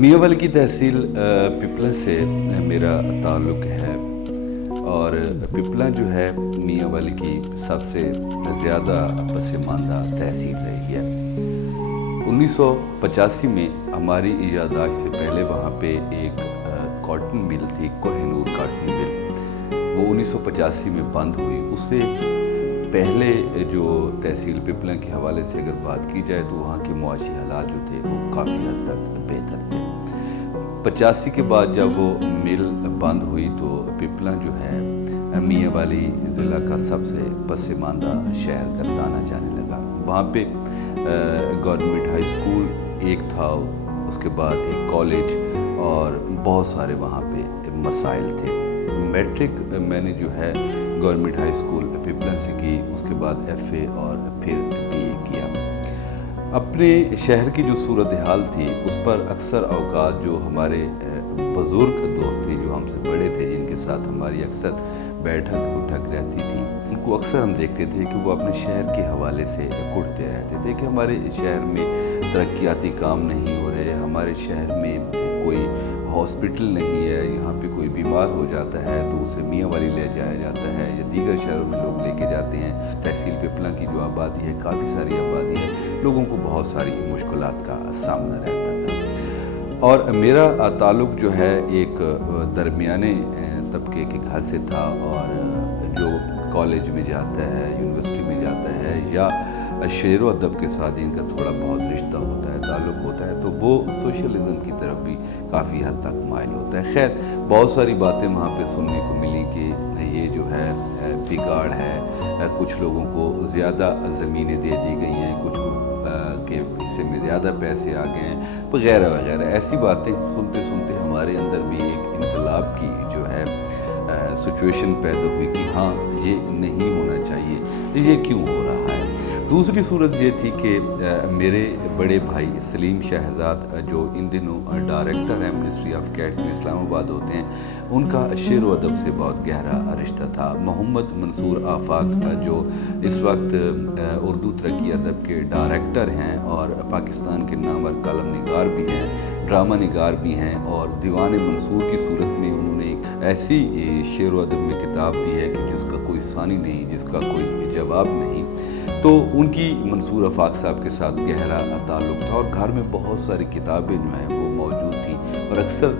میاں والی کی تحصیل پپلا سے میرا تعلق ہے اور پپلا جو ہے میاں والی کی سب سے زیادہ پسماندہ تحصیل رہی ہے۔ 1985 میں ہماری یادداشت سے پہلے وہاں پہ ایک کاٹن مل تھی، کوہ نور کاٹن مل، وہ 1985 میں بند ہوئی۔ اس سے پہلے جو تحصیل پپلا کے حوالے سے اگر بات کی جائے تو وہاں کے معاشی حالات جو تھے وہ کافی حد تک بہتر تھے۔ 85 کے بعد جب وہ مل بند ہوئی تو پپلا جو ہے میاں والی ضلع کا سب سے پسماندہ شہر گردانا جانے لگا۔ وہاں پہ گورنمنٹ ہائی اسکول ایک تھا، اس کے بعد ایک کالج اور بہت سارے وہاں پہ مسائل تھے۔ میٹرک میں نے جو ہے گورنمنٹ ہائی اسکول پپلا سے کی، اس کے بعد ایف اے اور پھر بی اے کیا۔ اپنے شہر کی جو صورتحال تھی اس پر اکثر اوقات جو ہمارے بزرگ دوست تھے، جو ہم سے بڑے تھے، جن کے ساتھ ہماری اکثر بیٹھک اٹھک رہتی تھی، ان کو اکثر ہم دیکھتے تھے کہ وہ اپنے شہر کے حوالے سے کڑتے رہتے تھے کہ ہمارے شہر میں ترقیاتی کام نہیں ہو رہے، ہمارے شہر میں کوئی ہاسپٹل نہیں ہے، یہاں پہ کوئی بیمار ہو جاتا ہے تو اسے میاں والی لے جایا جاتا ہے یا دیگر شہروں میں لوگ لے کے جاتے ہیں۔ تحصیل پپلا کی جو آبادی ہے کافی ساری آبادی ہے، لوگوں کو بہت ساری مشکلات کا سامنا رہتا تھا۔ اور میرا تعلق جو ہے ایک درمیانے طبقے کے گھر سے تھا، اور جو کالج میں جاتا ہے، یونیورسٹی میں جاتا ہے یا شعر و ادب کے ساتھ ان کا تھوڑا بہت رشتہ ہوتا ہے، تعلق ہوتا ہے، تو وہ سوشلزم کی طرف بھی کافی حد تک مائل ہوتا ہے۔ خیر بہت ساری باتیں وہاں پہ سننے کو ملی کہ یہ جو ہے بگاڑ ہے، کچھ لوگوں کو زیادہ زمینیں دے دی گئی ہیں، کچھ کے حصے میں زیادہ پیسے آ گئے ہیں وغیرہ وغیرہ۔ ایسی باتیں سنتے سنتے ہمارے اندر بھی ایک انقلاب کی جو ہے سچویشن پیدا ہوئی کہ ہاں یہ نہیں ہونا چاہیے، یہ کیوں ہو رہا ہے۔ دوسری صورت یہ تھی کہ میرے بڑے بھائی سلیم شہزاد جو ان دنوں ڈائریکٹر ہیں منسٹری آف کیٹ میں اسلام آباد ہوتے ہیں، ان کا شعر و ادب سے بہت گہرا رشتہ تھا۔ محمد منصور آفاق جو اس وقت اردو ترقی ادب کے ڈائریکٹر ہیں اور پاکستان کے نامور کالم نگار بھی ہیں، ڈرامہ نگار بھی ہیں، اور دیوان منصور کی صورت میں انہوں نے ایک ایسی شعر و ادب میں کتاب دی ہے کہ جس کا کوئی ثانی نہیں، جس کا کوئی جواب نہیں۔ تو ان کی منصور آفاق صاحب کے ساتھ گہرا تعلق تھا، اور گھر میں بہت ساری کتابیں جو ہیں وہ موجود تھیں، اور اکثر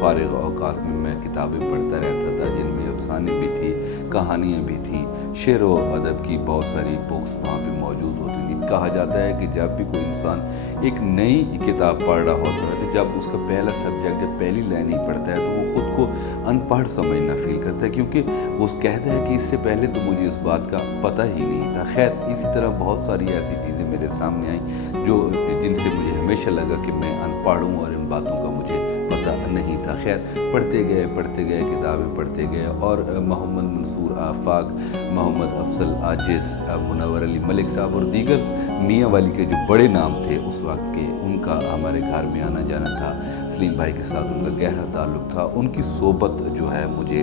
فارغ اوقات میں کتابیں پڑھتا رہتا تھا، جن میں افسانے بھی تھی، کہانیاں بھی تھیں، شعر و ادب کی بہت ساری بکس وہاں پہ موجود ہوتی تھیں۔ کہا جاتا ہے کہ جب بھی کوئی انسان ایک نئی کتاب پڑھ رہا ہوتا ہے تو جب اس کا پہلا سبجیکٹ جب پہلی لائن ہی پڑھتا ہے تو وہ خود کو ان پڑھ سمجھنا فیل کرتا ہے، کیونکہ وہ کہتا ہے کہ اس سے پہلے تو مجھے اس بات کا پتہ ہی نہیں تھا۔ خیر اسی طرح بہت ساری ایسی چیزیں میرے سامنے آئیں جن سے مجھے ہمیشہ لگا کہ میں ان پڑھ ہوں اور ان باتوں کا مجھے پتہ نہیں تھا۔ خیر پڑھتے گئے کتابیں پڑھتے گئے، اور محمد منصور آفاق، محمد افضل عاجز، منور علی ملک صاحب اور دیگر میاں والی کے جو بڑے نام تھے اس وقت کے، ان کا ہمارے گھر میں آنا جانا تھا۔ سلیم بھائی کے ساتھ ان کا گہرا تعلق تھا، ان کی صحبت جو ہے مجھے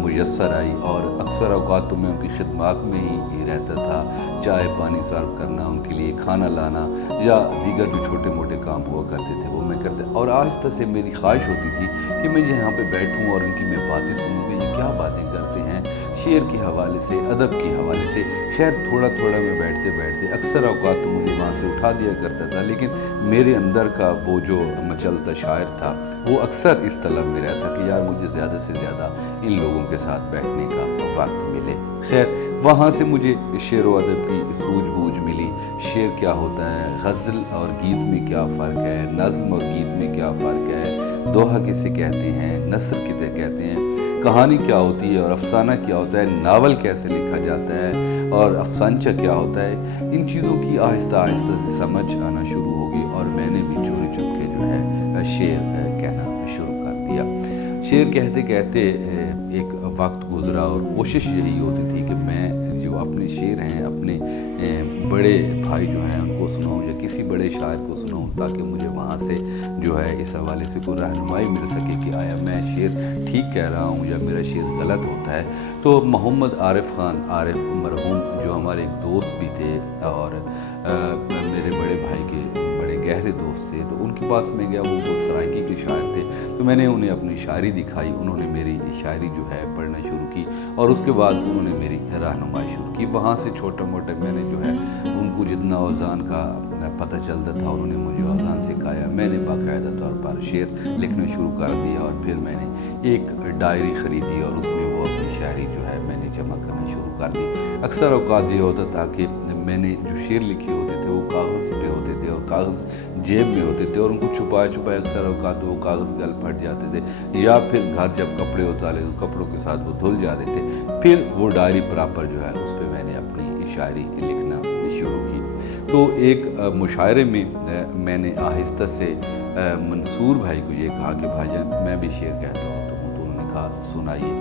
میسر آئی، اور اکثر اوقات تو میں ان کی خدمات میں ہی رہتا تھا، چائے پانی سرو کرنا، ان کے لیے کھانا لانا یا دیگر جو چھوٹے موٹے کام ہوا کرتے تھے وہ میں کرتا، اور آہستہ سے میری خواہش ہوتی تھی کہ میں یہاں پہ بیٹھوں اور ان کی میں باتیں سنوں گا، یہ کیا باتیں کرتے ہیں شعر کے حوالے سے، ادب کے حوالے سے۔ خیر تھوڑا میں بیٹھتے اکثر اوقات تو مجھے وہاں سے اٹھا دیا کرتا تھا، لیکن میرے اندر کا وہ جو مچلتا شاعر تھا وہ اکثر اس طلب میں رہتا کہ یار مجھے زیادہ سے زیادہ ان لوگوں کے ساتھ بیٹھنے کا وقت ملے۔ خیر وہاں سے مجھے شعر و ادب کی سوجھ بوجھ ملی، شعر کیا ہوتا ہے، غزل اور گیت میں کیا فرق ہے، نظم اور گیت میں کیا فرق ہے، دوہا کسے کہتے ہیں، نثر کسے کہتے ہیں، کہانی کیا ہوتی ہے اور افسانہ کیا ہوتا ہے، ناول کیسے لکھا جاتا ہے اور افسانچہ کیا ہوتا ہے۔ ان چیزوں کی آہستہ سے سمجھ آنا شروع ہوگی، اور میں نے بھی چوری چھپ کے جو ہے شعر کہنا شروع کر دیا۔ شعر کہتے کہتے ایک وقت گزرا، اور کوشش یہی ہوتی تھی کہ میں جو اپنے شعر ہیں اپنے بڑے بھائی جو ہیں ان کو سناؤں یا کسی بڑے شاعر کو سناؤں، تاکہ مجھے وہاں سے جو ہے اس حوالے سے کوئی رہنمائی مل سکے کہ آیا میں شعر ٹھیک کہہ رہا ہوں یا میرا شعر غلط ہوتا ہے۔ تو محمد عارف خان عارف مرحوم جو ہمارے ایک دوست بھی تھے اور میرے بڑے بھائی کے بڑے गहरे दोस्त थे। तो उनके पास मैं गया, वो सराइकी के शायर थे, तो मैंने उन्हें अपनी शायरी दिखाई। उन्होंने मेरी शायरी जो है पढ़ना शुरू की और उसके बाद उन्होंने मेरी रहनुमाई शुरू की। वहाँ से छोटा मोटा मैंने जो है उनको जितना औज़ान का पता चलता था उन्होंने मुझे औज़ान सिखाया। मैंने बाकायदा तौर पर शेर लिखना शुरू कर दिया और फिर मैंने एक डायरी ख़रीदी और उसमें वो अपनी शायरी जो है मैंने जमा करना शुरू कर दी। अक्सर औक़ात ये होता था कि मैंने जो शेर लिखे होते थे वो कागज़ पे होते थे और कागज़ जेब में होते थे और उनको छुपाए छुपाए अक्सर औक़ात वो कागज़ गल फट जाते थे या फिर घर जब कपड़े उतारे तो कपड़ों के साथ वो धुल जाते थे। फिर वो डायरी प्रॉपर जो है उस पर मैंने अपनी शायरी लिखना शुरू की। तो एक मुशायरे में मैंने आहिस्ता से मंसूर भाई को ये कहा कि भाईजान मैं भी शेर कहता हूँ। तो उन्होंने कहा सुनाइए।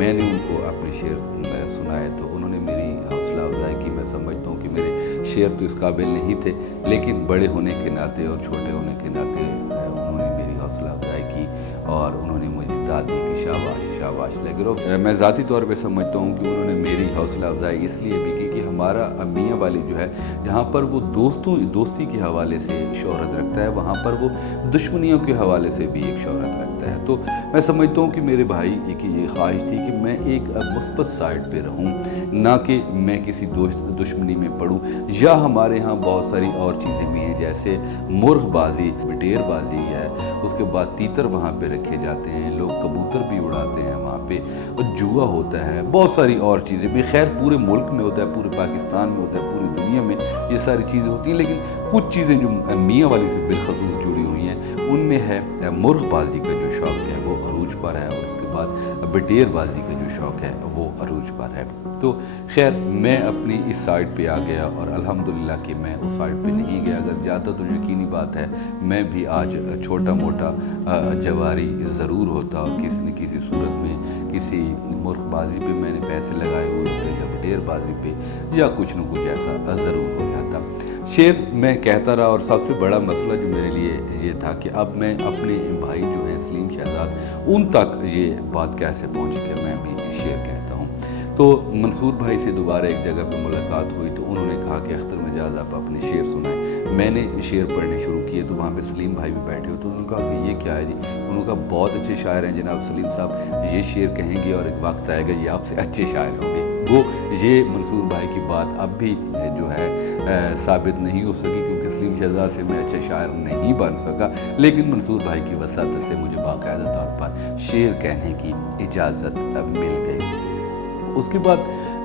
मैंने उनको अपने शेर सुनाए तो उन्होंने मेरी हौसला अफजाई की। मैं समझता हूँ कि मेरे शेर तो इस काबिल नहीं थे, लेकिन बड़े होने के नाते और छोटे होने के नाते उन्होंने मेरी हौसला अफजाई की और उन्होंने मुझे दाद दी कि शाबाश शाबाश लगे रहो। मैं ज़ाती तौर पे समझता हूँ कि उन्होंने मेरी हौसला अफजाई इसलिए भी की कि हमारा मियाँ वाली जो है जहाँ पर वो दोस्ती के हवाले से शोहरत रखता है, वहाँ पर वो दुश्मनियों के हवाले से भी एक शोहरत रखता है। तो मैं समझता हूँ कि मेरे भाई की ये ख्वाहिश थी कि मैं एक मुस्बत साइड पे रहूँ, ना कि मैं किसी दुश्मनी में पड़ूँ। या हमारे यहाँ बहुत सारी और चीज़ें भी हैं जैसे मुर्गबाजी, बटेरबाजी है, उसके बाद तीतर वहाँ पे रखे जाते हैं, लोग कबूतर भी उड़ाते हैं वहाँ पे, और जुआ होता है, बहुत सारी और चीज़ें भी। खैर पूरे मुल्क में होता है, पूरे पाकिस्तान में होता है, पूरी दुनिया में ये सारी चीज़ें होती हैं। लेकिन कुछ चीज़ें जो मियाँ वाली से बिलखसूस जुड़ी हुई हैं उनमें है मुर्गबाजी का जो शौक़ है वो अरूज पर है और उसके बाद बटेरबाजी का जो शौक़ है वो अरूज पर है। तो खैर मैं अपनी इस साइड पे आ गया और अल्हम्दुलिल्लाह कि मैं उस साइड पे नहीं गया। अगर जाता तो यकीनी बात है मैं भी आज छोटा मोटा जवारी ज़रूर होता और किसी न किसी सूरत में किसी मुर्गबाजी पे मैंने पैसे लगाए हुए होते या बटेरबाजी पे या कुछ न कुछ ऐसा ज़रूर हो जाता। शेर मैं कहता रहा और सबसे बड़ा मसला जो मेरे लिए ये था कि अब मैं अपने भाई जो हैं सलीम शहजाद उन तक ये बात कैसे पहुँच कि मैं भी शेर कहता हूँ। तो मंसूर भाई से दोबारा एक जगह पर मुलाकात हुई तो उन्होंने कहा कि अख्तर मिजाज आप अपने शेर सुनाएं। मैंने शेर पढ़ने शुरू किए तो वहाँ पे सलीम भाई भी बैठे हो तो उन्होंने कहा कि ये क्या है जी। उन्होंने कहा बहुत अच्छे शायर हैं जनाब सलीम साहब, ये शेर कहेंगे और एक वक्त आएगा ये आपसे अच्छे शायर होंगे। वो ये मंसूर भाई की बात अब भी जो है साबित नहीं हो सकी क्योंकि सलीम शहजाद से मैं अच्छा शायर नहीं बन सका, लेकिन मंसूर भाई की वसात से मुझे बाकायदा तौर पर शेर कहने की इजाज़त मिल गई। उसके बाद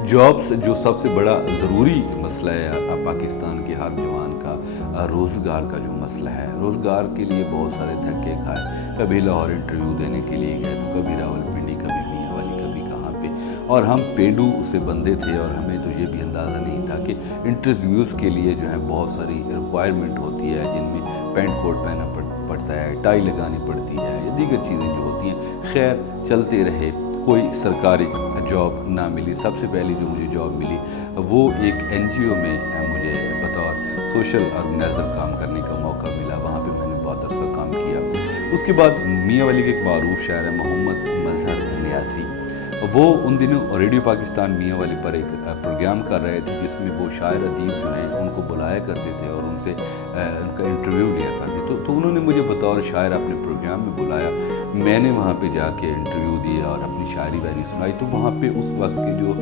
जॉब्स जो सबसे बड़ा ज़रूरी मसला है पाकिस्तान के हर जवान का रोज़गार का जो मसला है। रोज़गार के लिए बहुत सारे धक्के खाए, कभी लाहौर इंटरव्यू देने के लिए गए तो कभी रावलपिंडी, कभी मियांवाली, कभी कहाँ पे, और हम पेंडू से बंदे थे और हमें तो ये भी अंदाज़ा नहीं था कि इंटरव्यूज़ के लिए जो है बहुत सारी रिक्वायरमेंट होती है जिनमें पैंट कोट पहनना पड़ता है, टाई लगानी पड़ती है या दीगर चीज़ें जो होती हैं। खैर चलते रहे, कोई सरकारी जॉब ना मिली। सबसे पहली जो मुझे जॉब मिली वो एक NGO में मुझे बतौर सोशल ऑर्गेनाइज़र काम करने का मौका मिला। वहाँ पे मैंने बहुत अरसा काम किया। उसके बाद मियांवाली के एक मारूफ शायर है मोहम्मद मजहर नियाज़ी, वो उन दिनों रेडियो पाकिस्तान मियांवाली पर एक प्रोग्राम कर रहे थे जिसमें वो शायर अदीब जो हैं उनको बुलाया करते थे और उनसे उनका इंटरव्यू लिया करते। तो उन्होंने मुझे बतौर शायर अपने प्रोग्राम में बुलाया। मैंने वहाँ पे जाके इंटरव्यू दिया और अपनी शायरी वायरी सुनाई। तो वहाँ पे उस वक्त के जो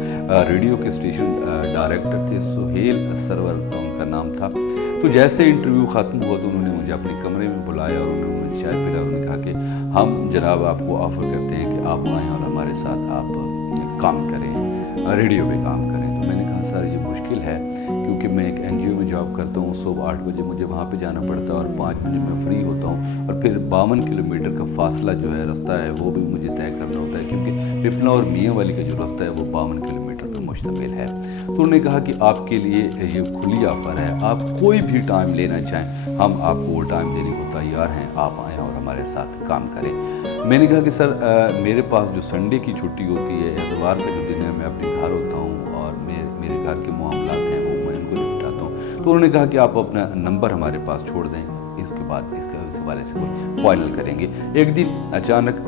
रेडियो के स्टेशन डायरेक्टर थे सुहेल सरवर उनका नाम था। तो जैसे इंटरव्यू ख़त्म हुआ तो उन्होंने मुझे अपने कमरे में बुलाया और उन्होंने मुझे चाय पिलाया। उन्होंने कहा कि हम जनाब आपको ऑफ़र करते हैं कि आप आएँ और हमारे साथ आप काम करें, रेडियो पे काम करें। तो मैंने कहा सर ये मुश्किल है क्योंकि मैं एक NGO में जॉब करता हूँ, सुबह 8 बजे मुझे वहाँ पे जाना पड़ता है और 5 बजे मैं फ्री होता हूँ और फिर 52 किलोमीटर का फासला जो है रास्ता है वो भी मुझे तय करना होता है क्योंकि पिपला और मियांवाली का जो रास्ता है वो 52 किलोमीटर पर मुश्तमिल है। तो उन्होंने कहा कि आपके लिए ये खुली ऑफ़र है, आप कोई भी टाइम लेना चाहें हम आपको वो टाइम देने को तैयार हैं, आप आएँ और हमारे साथ काम करें। मैंने कहा कि सर मेरे पास जो संडे की छुट्टी होती है, एतवार का जो दिन है, मैं अपने घर होता हूँ और मेरे घर के मामलात हैं वो मैं उनको निपटाता हूँ। तो उन्होंने कहा कि आप अपना नंबर हमारे पास छोड़ दें, इसके बाद इसके हवाले से कोई फाइनल करेंगे। एक दिन अचानक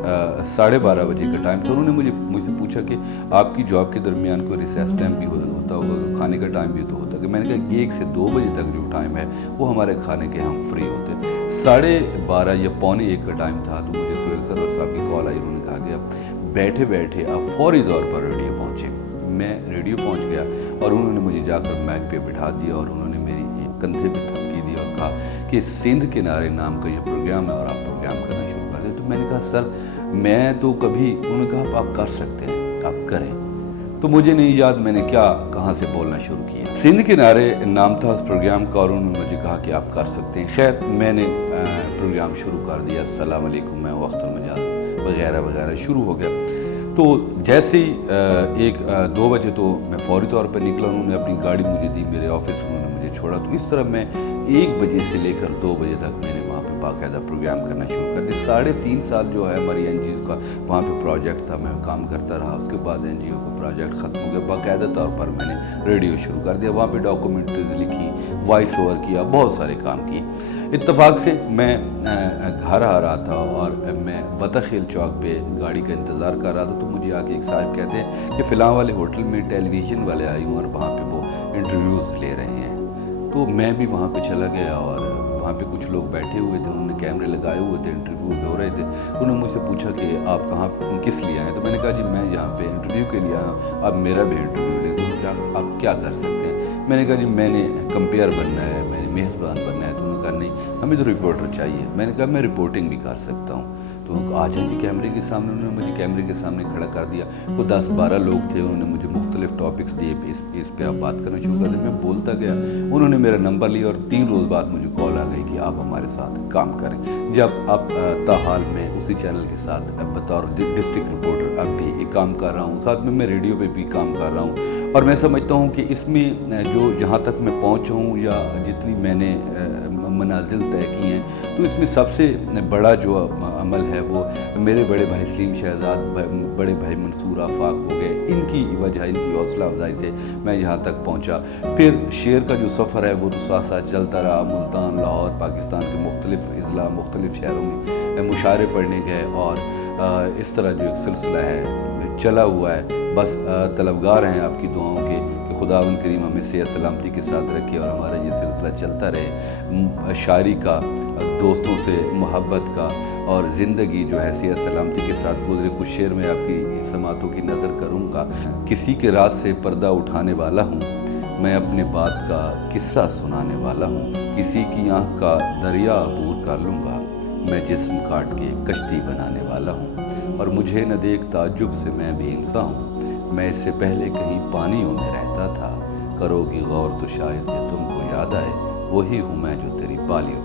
12:30 बजे का टाइम था। उन्होंने मुझसे पूछा कि आपकी जॉब के दरमियान कोई रिसेस टाइम भी होता होगा, खाने का टाइम भी तो होता है। गए। मैंने कहा 1 से 2 बजे तक जो टाइम है वो हमारे खाने के हम फ्री होते हैं। 12:30 या पौने 1 का टाइम था तो मुझे सुहेल सरवर साहब की कॉल आई। उन्होंने कहा कि अब बैठे बैठे आप फौरी तौर पर रेडियो पहुँचे। मैं रेडियो पहुँच गया और उन्होंने मुझे जाकर मैक पे बिठा दिया और उन्होंने मेरी कंधे पे थपकी दी और कहा कि सिंध किनारे नाम का ये प्रोग्राम है और आप प्रोग्राम करना शुरू कर दें। तो मैंने कहा सर मैं तो कभी, उन्होंने कहा आप कर सकते हैं, आप करें। तो मुझे नहीं याद मैंने क्या कहाँ से बोलना शुरू किया। सिंध किनारे नाम था उस प्रोग्राम का और उन्होंने मुझे कहा कि आप कर सकते हैं। खैर मैंने प्रोग्राम शुरू कर दिया, अस्सलाम वालेकुम मैं वक्तुल मजाज वगैरह वगैरह शुरू हो गया। तो जैसे ही 1-2 बजे तो मैं फौरी तौर पर निकला, उन्होंने अपनी गाड़ी मुझे दी, मेरे ऑफिस उन्होंने मुझे छोड़ा। तो इस तरह मैं 1 बजे से लेकर 2 बजे तक मैंने वहाँ पे बाकायदा प्रोग्राम करना शुरू कर दिया। 3.5 साल जो है हमारी NGO का वहाँ पे प्रोजेक्ट था, मैं काम करता रहा। उसके बाद NGO का प्रोजेक्ट ख़त्म हो गया, बाकायदा तौर पर मैंने रेडियो शुरू कर दिया। वहाँ पे डॉक्यूमेंट्रीज लिखी, वॉइस ओवर किया, बहुत सारे काम किए। इत्तफाक से मैं घर आ रहा था और मैं बतखेल चौक पे गाड़ी का इंतज़ार कर रहा था तो मुझे आके एक साहब कहते हैं कि फ़िलहाल वाले होटल में टेलीविज़न वाले आई हूँ और वहाँ पे वो इंटरव्यूज़ ले रहे हैं। तो मैं भी वहाँ पे चला गया और वहाँ पे कुछ लोग बैठे हुए थे, उन्होंने कैमरे लगाए हुए थे, इंटरव्यूज़ हो रहे थे। उन्होंने मुझसे पूछा कि आप कहाँ किस लिए आए? तो मैंने कहा जी मैं यहाँ पे इंटरव्यू के लिए आया, आप मेरा भी इंटरव्यू लें। तो क्या आप क्या कर सकते हैं? मैंने कहा जी मैंने कंपेयर बनना है, मैंने मेज़बान बनना है। तो उन्होंने कहा नहीं हमें तो रिपोर्टर चाहिए। मैंने कहा मैं रिपोर्टिंग भी कर सकता हूँ। तो आ जाए जी कैमरे के सामने। उन्होंने मुझे कैमरे के सामने खड़ा कर दिया। वो 10-12 लोग थे, उन्होंने मुझे मुख्तलिफ टॉपिक्स दिए, इस पे आप बात करना शुरू कर दें। मैं बोलता गया, उन्होंने मेरा नंबर लिया और 3 रोज़ बाद मुझे कॉल आ गई कि आप हमारे साथ काम करें। जब अब ताहाल मैं उसी चैनल के साथ बतौर डिस्ट्रिक्ट रिपोर्टर अब भी काम कर रहा हूँ, साथ में मैं रेडियो पे भी काम कर रहा हूँ। और मैं समझता हूँ कि इसमें जो जहाँ तक मैं पहुँचा हूँ या जितनी मैंने मनाजिल तय की हैं, तो इसमें सबसे बड़ा जो अमल है वो मेरे बड़े भाई सलीम शहजाद, बड़े भाई मंसूर आफाक हो गए, इनकी वजह, इनकी हौसला अफजाई से मैं यहाँ तक पहुँचा। फिर शेर का जो सफ़र है वो तो साथ साथ चलता रहा। मुल्तान, लाहौर, पाकिस्तान के मुख्तलिफ अज़ला, मुख्तलिफ शहरों में मुशारे पढ़ने गए और इस तरह जो एक सिलसिला है चला हुआ है। बस तलबगार हैं आपकी दुआओं के कि खुदावंद करीम हमें सेहत सलामती के साथ रखे और हमारा ये सिलसिला चलता रहे। शायरी का, दोस्तों से मोहब्बत का और ज़िंदगी जो है सेहत सलामती के साथ गुजरे। कुछ शेर में आपकी समातों की नज़र करूँगा। किसी के राज से पर्दा उठाने वाला हूँ, मैं अपने बात का किस्सा सुनाने वाला हूँ। किसी की आँख का दरिया अबूर कर लूँगा, मैं जिस्म काट के कश्ती बनाने वाला हूँ। और मुझे न देख ताज्जुब से मैं भी इंसान हूँ, मैं इससे पहले कहीं पानियों में रहता था। करोगी गौर तो शायद ये तुमको याद आए, वही हूँ मैं जो तेरी बालियों